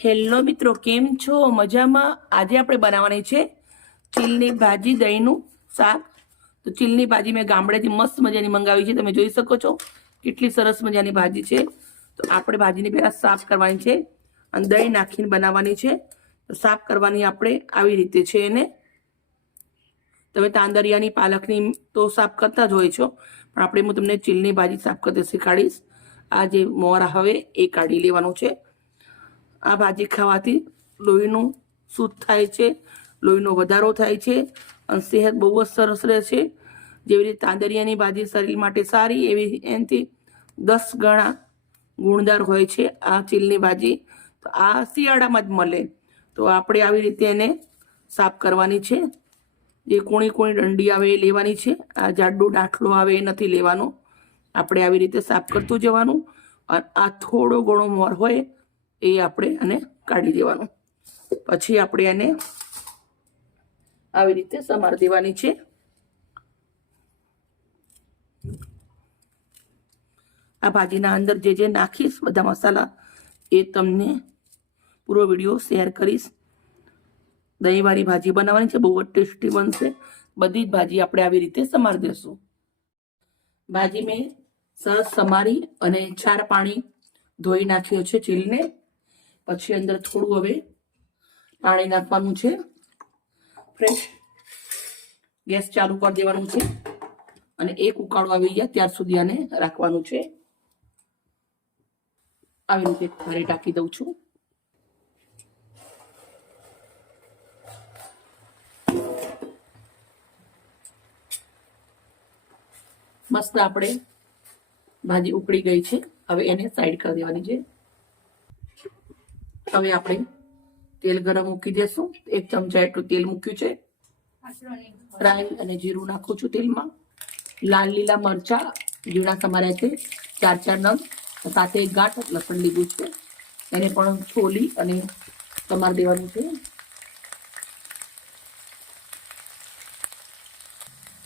Hello મિત્રો, કેમ છો? મજામાં? આજે આપણે બનાવવાની છે ચીલની ભાજી દહીંનું શાક. તો ચીલની ભાજી મેં ગામડેથી મસ્ત મજાની મંગાવી છે. તમે જોઈ શકો છો કેટલી સરસ મજાની ભાજી છે. તો આપણે ભાજીની પહેલાં સાફ કરવાની છે અને દહીં નાખીને બનાવવાની છે. તો સાફ કરવાની આપણે આવી રીતે છે એને. તમે તાંદરિયાની, પાલકની તો સાફ કરતા જ હોય છો. પણ આપણે હું તમને ચીલની ભાજી સાફ કરતા શીખાડીશ આ જે મોર હવે એ કાઢી લેવાનું છે. આ ભાજી ખાવાથી લોહીનું શુદ્ધ થાય છે, લોહીનો વધારો થાય છે અને સેહત બહુ જ સરસ રહે છે. જેવી રીતે તાંદરિયાની ભાજી શરીર માટે સારી એવી એનાથી દસ ગણા ગુણદાર હોય છે આ ચીલની ભાજી. તો આ શિયાળામાં જ મળે. તો આપણે આવી રીતે એને સાફ કરવાની છે. જે કોણી કોણી દંડી આવે એ લેવાની છે. આ જાડો દાંઠલો આવે એ નથી લેવાનો. આપણે આવી રીતે સાફ કરતું જવાનું. અને આ થોડો ઘણો મોર હોય એ આપણે એને કાઢી દેવાનું. પછી આપણે એને આવી રીતે સમાર દેવાની છે. આ ભાજીના અંદર જે જે નાખીશ, બધા મસાલા, એ તમને પૂરો વીડિયો શેર કરીશ. દહીંવાળી ભાજી બનાવવાની છે, બહુ જ ટેસ્ટી બનશે. બધી જ ભાજી આપણે આવી રીતે સમારી દેશું. ભાજી મેં સરસ સમારી અને ચાર પાણી ધોઈ નાખ્યો છે ચીલને. પછી અંદર થોડું હવે પાણી નાખવાનું છે. ફ્રેશ ગેસ ચાલુ કરી દેવાનું છે અને એક ઉકાળો આવી ગયા ત્યાર સુધી આને રાખવાનું છે. આવી રીતે ઘરે ટાંકી દઉં છું. મસ્ત આપણે ભાજી ઉકળી ગઈ છે. હવે એને સાઈડ કરી દેવાની છે. હવે આપણે તેલ ગરમ મૂકી દેશું. એક ચમચા એટલું તેલ મૂક્યું છે. રાઈ અને જીરું નાખું છું તેલમાં. લાલ લીલા મરચા જીણા સમાર્યા છે, ચાર ચાર નંગ, સાથે એક ગાંઠ લસણ લીધું છે. એને પણ છોલી અને તમારે દેવાનું છે.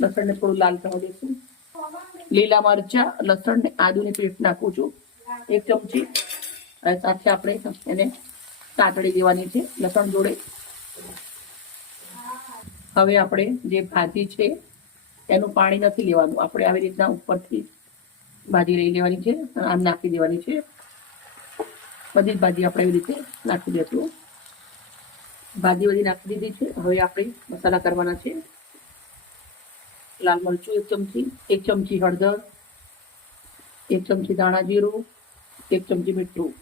લસણને થોડું લાલ થવા દેશું. લીલા મરચા, લસણ ને આદુની પેસ્ટ નાખું છું. એક ચમચી. અને સાથે આપણે એને સાતળી દેવાની છે, લસણ જોડે. હવે આપણે જે ભાજી છે, એનું પાણી નથી લેવાનું. આપણે આવી રીતના ઉપરથી ભાજી લઈ લેવાની છે, આમ નાખી દેવાની છે. બધી જ ભાજી આપણે એવી રીતે નાખી દેતું ભાજી બધી નાખી દીધી છે. હવે આપણે મસાલા કરવાના છે. લાલ મરચું એક ચમચી એક ચમચી હળદર, એક ચમચી દાણા જીરું, એક ચમચી મીઠું.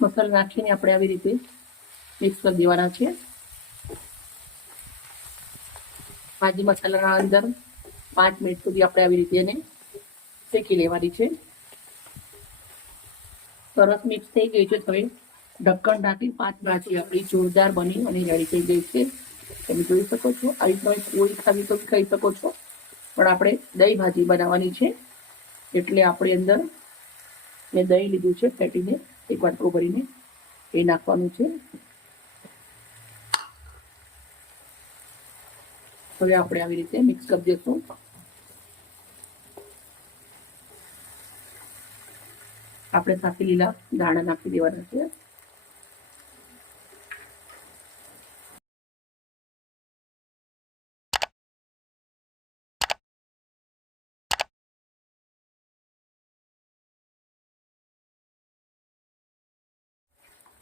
મસાલા નાખીને આપણે આવી રીતે મિક્સ કરી દેવાના છે. ભાજી મસાલાના અંદર પાંચ મિનિટ સુધી આપણે આવી રીતે એને શેકી લેવાની છે. સરસ મિક્સ થઈ ગઈ છે. હવે ઢક્કણ ઢાંકી પાંચ ભાજી આપણી જોરદાર બની અને રેડી થઈ ગઈ છે. તમે જોઈ શકો છો. આવી તમે કોઈ ખાવી તો ખાઈ શકો છો. પણ આપણે દહીં ભાજી બનાવવાની છે. એટલે આપણે અંદર મેં દહીં લીધું છે. ફેટીને એક વાટકો ભરીને એ નાખવાનું છે. હવે આપણે આવી રીતે મિક્સ કરી દઈશું આપણે સાથે લીલા ધાણા નાખી દેવાના છે.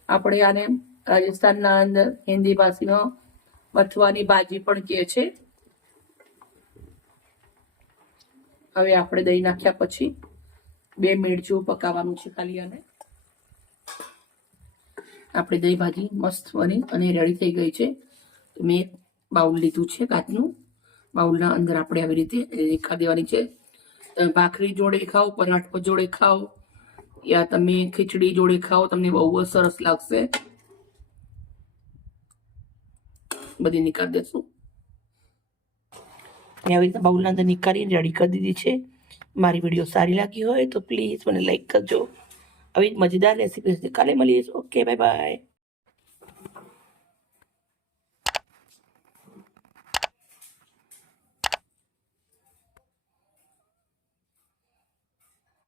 આપણે આને રાજસ્થાનના અંદર હિન્દી ભાષામાં મથવાની ભાજી પણ કહે છે. હવે આપણે દહીં નાખ્યા પછી બે જેવું પકાવવાનું છે ખાલી આને. આપણે દહીં ભાજી મસ્ત બની અને રેડી થઈ ગઈ છે. મેં બાઉલ લીધું છે કાચનું. બાઉલના અંદર આપણે આવી રીતે રેખા દેવાની છે. ભાખરી જોડે ખાઓ, પરાઠો જોડે ખાઓ યા તમે ખીચડી જોડે ખાઓ, તમને બહુ જ સરસ લાગશે. બધી નીકાળી દેશું. મેં આવી રીતે બાઉલના અંદર નીકાળીને રેડી કરી દીધી છે. મારી વીડિયો સારી લાગી હોય તો પ્લીઝ મને લાઈક કરજો. આવી મજેદાર રેસીપી કાલે મળીએ. Okay bye bye